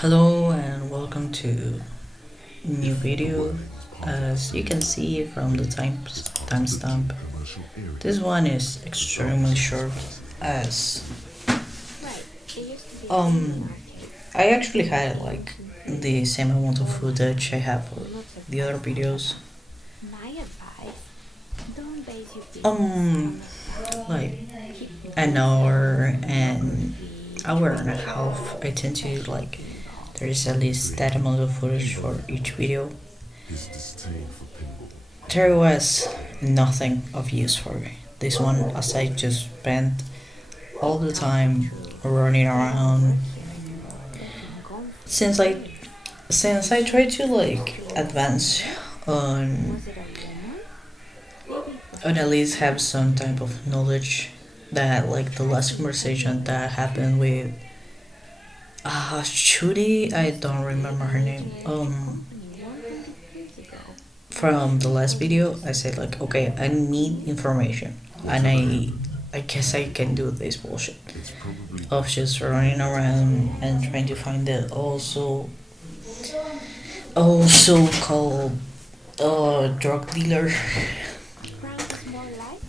Hello and welcome to new video. As you can see from the timestamp, this one is extremely short. As um, I actually had like the same amount of footage I have for the other videos. Um, like an hour and a half. I tend to like there is at least that amount of footage for each video. There was nothing of use for this one as I just spent all the time running around since I since I try to like advance on on at least have some type of knowledge that like the last conversation that happened with Shudi, I don't remember her name. From the last video I said like okay, I need information and I guess I can do this bullshit of just running around and trying to find the also called drug dealer.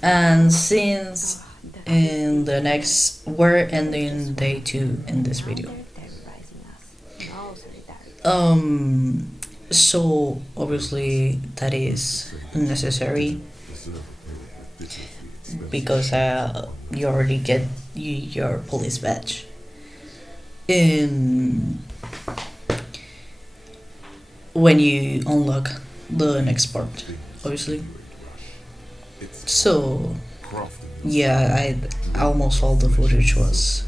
And since in the next we're ending day 2 in this video, um so obviously that is unnecessary because you already get your police badge in when you unlock the next part, obviously. So yeah, I almost all the footage was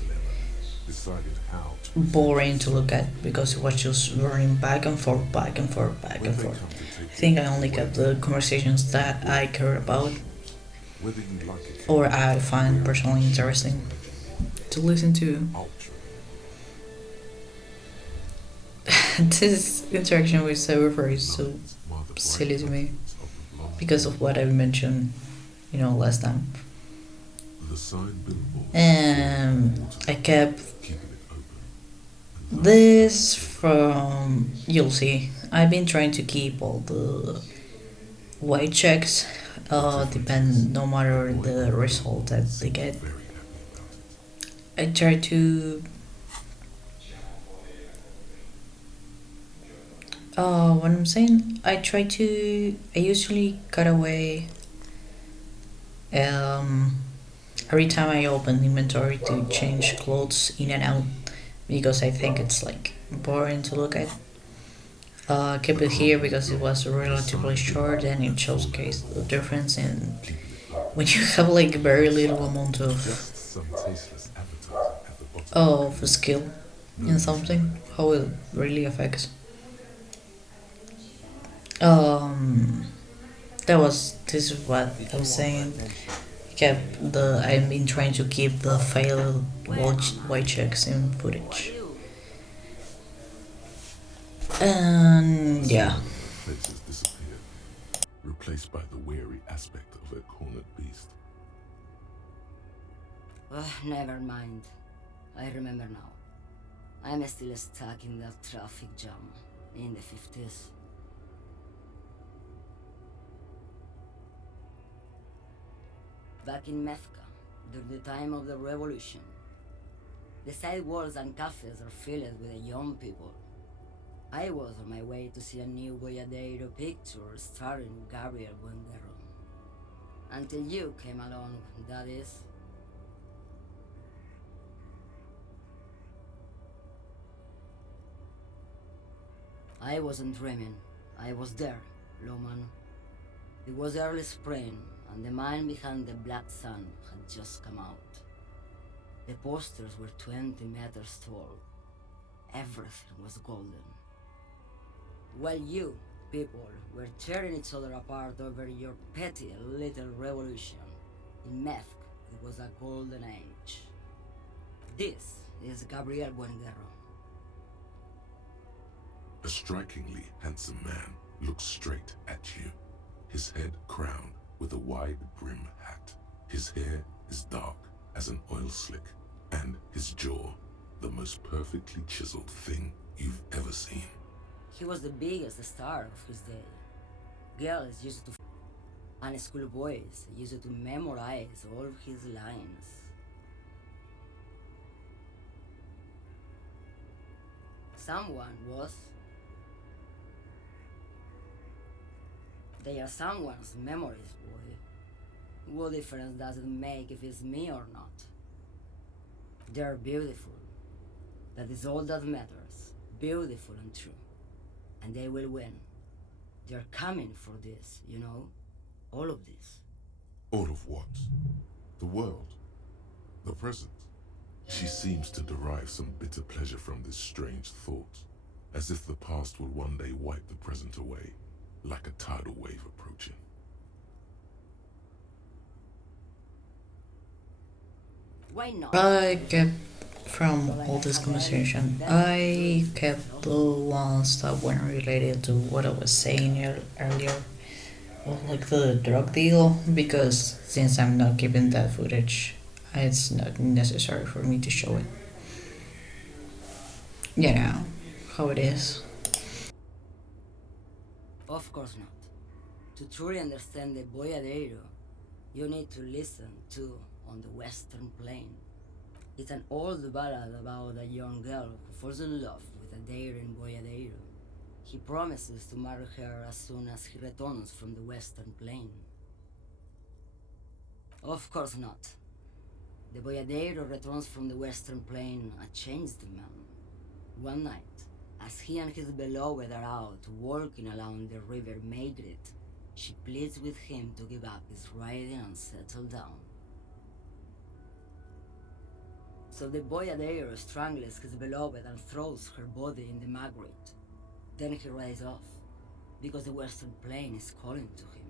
boring to look at because it was just running back and forth, back and forth, back and forth. I think I only kept the conversations that I care about or I find personally interesting to listen to. This interaction with Cyberfur is so silly to me because of what I mentioned, last time. And I kept this from, you'll see. I've been trying to keep all the white checks, depend no matter the result that they get. I try to what I'm saying, I usually cut away every time I open inventory to change clothes in and out because I think it's like boring to look at. Keep it here because it was relatively short and it showcased the difference in when you have like very little amount of skill in something, how it really affects. Um, this is what I was saying. I've been trying to keep the failed white checks in footage. And yeah. Replaced by the wary aspect of a cornered beast. Never mind. I remember now. I'm still stuck in that traffic jam in the 50s. Back in Methka, during the time of the revolution, the sidewalks and cafes are filled with young people. I was on my way to see a new Goyadero picture starring Gabriel Buenguerro. Until you came along, that is. I wasn't dreaming. I was there, Loman. It was early spring, and the man behind the black sun had just come out. The posters were 20 meters tall. Everything was golden. While you, people, were tearing each other apart over your petty little revolution, in Methk it was a golden age. This is Gabriel Buenguerro. A strikingly handsome man looks straight at you, his head crowned with a wide brim hat. His hair is dark as an oil slick, and his jaw the most perfectly chiseled thing you've He was the biggest star of his day. Girls used to and schoolboys used to memorize all his lines. Someone was. They are someone's memories, boy. What difference does it make if it's me or not? They're beautiful. That is all that matters. Beautiful and true. And they will win. They're coming for this, you know? All of this. All of what? The world? The present? She seems to derive some bitter pleasure from this strange thought, as if the past will one day wipe the present away, like a tidal wave approaching. Why not? I kept from all this conversation. I kept the ones that weren't related to what I was saying earlier, or like the drug deal, because since I'm not keeping that footage, it's not necessary for me to show it. You know how it is. Of course not. To truly understand the Boyadero, you need to listen to On the Western Plain. It's an old ballad about a young girl who falls in love with a daring Boyadero. He promises to marry her as soon as he returns from the Western Plain. Of course not. The Boyadero returns from the Western Plain a changed man. One night, as he and his beloved are out walking along the river Maigret, she pleads with him to give up his riding and settle down. So the Boyadero strangles his beloved and throws her body in the Magret. Then he rides off, because the Western Plain is calling to him.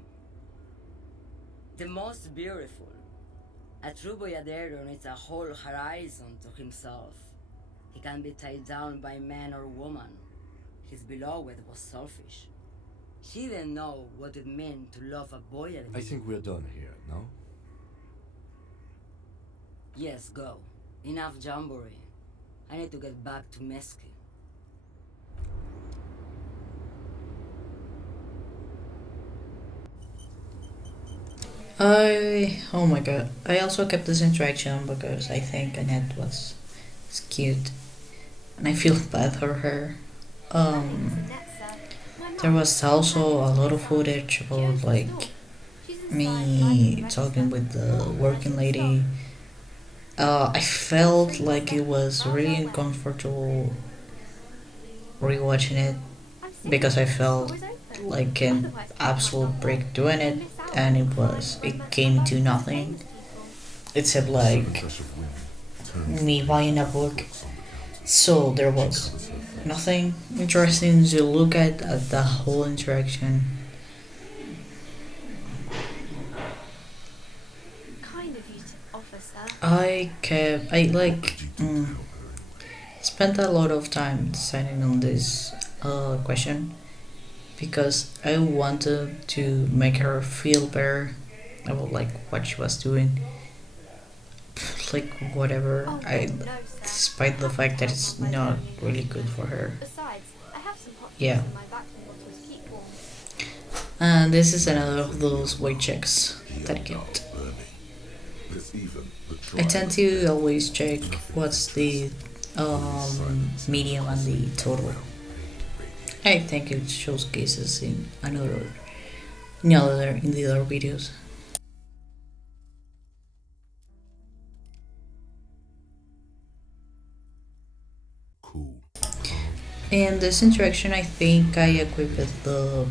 The most beautiful. A true Boyadero needs a whole horizon to himself. He can be tied down by man or woman. His beloved was selfish. She didn't know what it meant to love a Boyadero. I think we're done here, no? Yes, go. Enough jamboree. I need to get back to Mesky. Oh my god. I also kept this interaction because I think Annette was cute. And I feel bad for her. There was also a lot of footage about like me talking with the working lady. I felt like it was really uncomfortable rewatching it because I felt like an absolute break doing it, and it came to nothing except like me buying a book. So there was nothing interesting to look at the whole interaction. Kind of you to offer, sir. I spent a lot of time deciding on this question because I wanted to make her feel better about like what she was doing, like whatever. Oh, I no, sir. Despite the fact that it's not really good for her. Besides, I have some hot Yeah. juice in my vacuum bottle to keep warm. And this is another of those weight checks that I kept. I tend to always check what's the medium and the total. I think it shows cases in in the other videos. Cool. In this interaction, I think I equipped the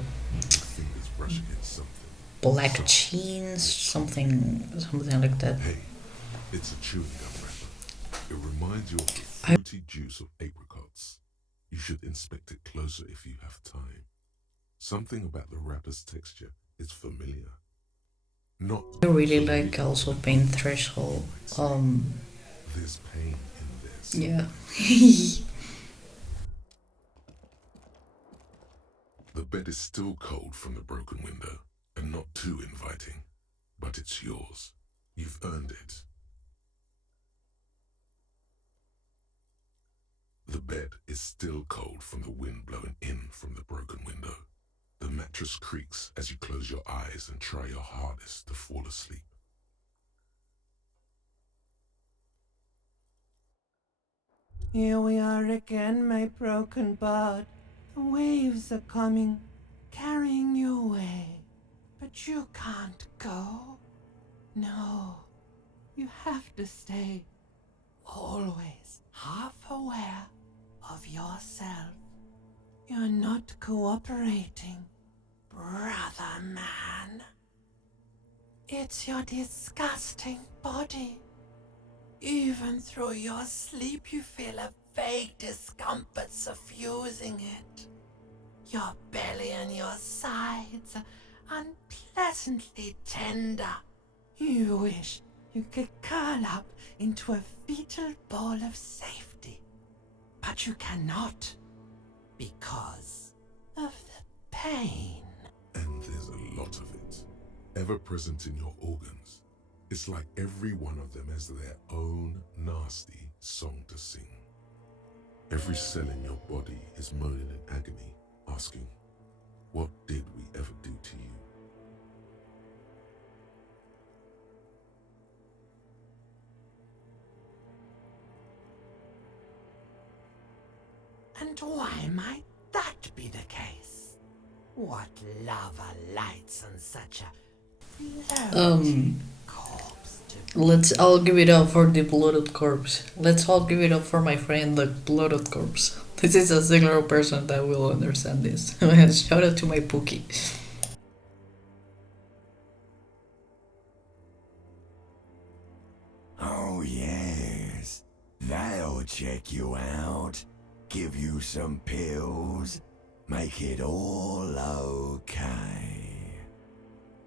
Fingers brush against something. black jeans, something like that. Hey, it's a chewing gum wrapper. It reminds you of the I- fruity juice of apricots. You should inspect it closer if you have time. Something about the wrapper's texture is familiar. Not I really like also pain threshold. There's pain in this. Yeah. The bed is still cold from the broken window and not too inviting, but it's yours. You've earned it. The bed is still cold from the wind blowing in reflection from the broken window. The mattress creaks as you close your eyes and try your hardest to fall asleep. Here we are again, my broken bird. The waves are coming, carrying you away. But you can't go. No, you have to stay. Always half aware of yourself. You're not cooperating, brother man. It's your disgusting body. Even through your sleep you feel a vague discomfort suffusing it. Your belly and your sides are unpleasantly tender. You wish you could curl up into a fetal ball of safety. But you cannot, because of the pain. And there's a lot of it, ever present in your organs. It's like every one of them has their own nasty song to sing. Every cell in your body is moaning in agony, asking, what did we ever do to you? And why might that be the case? What lava lights on such a floating corpse to I'll give it up for the bloated corpse. Let's all give it up for my friend, the bloated corpse. This is a singular person that will understand this. Shout out to my Pookie. Oh, yes. They'll check you out, give you some pills, make it all okay.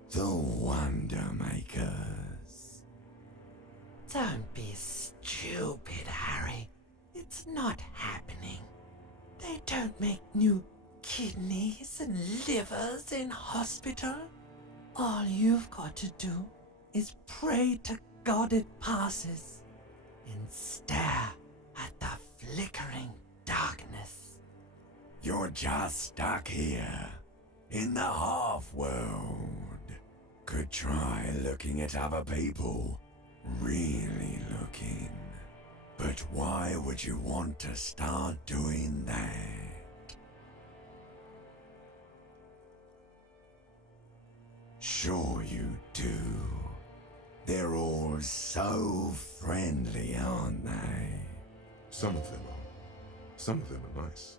The Wonder Makers. Don't be stupid, Harry. It's not happening. They don't make new kidneys and livers in hospital. All you've got to do is pray to God it passes and stare at the flickering darkness. You're just stuck here, in the half-world. Could try looking at other people, really looking. But why would you want to start doing that? Sure you do. They're all so friendly, aren't they? Some of them are. Some of them are nice.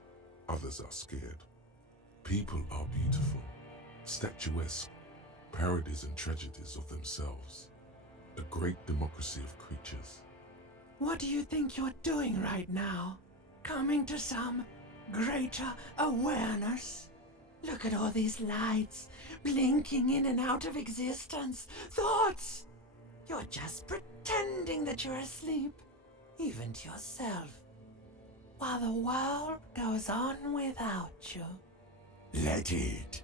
Others are scared. People are beautiful, statuesque, parodies and tragedies of themselves. A great democracy of creatures. What do you think you're doing right now? Coming to some greater awareness? Look at all these lights blinking in and out of existence. Thoughts! You're just pretending that you're asleep, even to yourself, while the world goes on without you. Let it.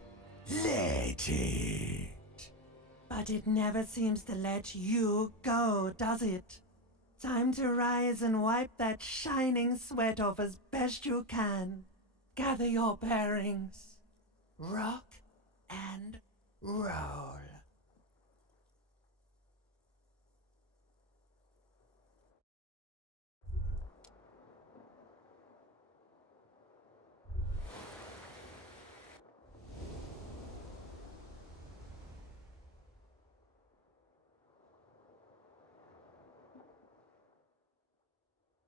Let it. But it never seems to let you go, does it? Time to rise and wipe that shining sweat off as best you can. Gather your bearings. Rock and roll.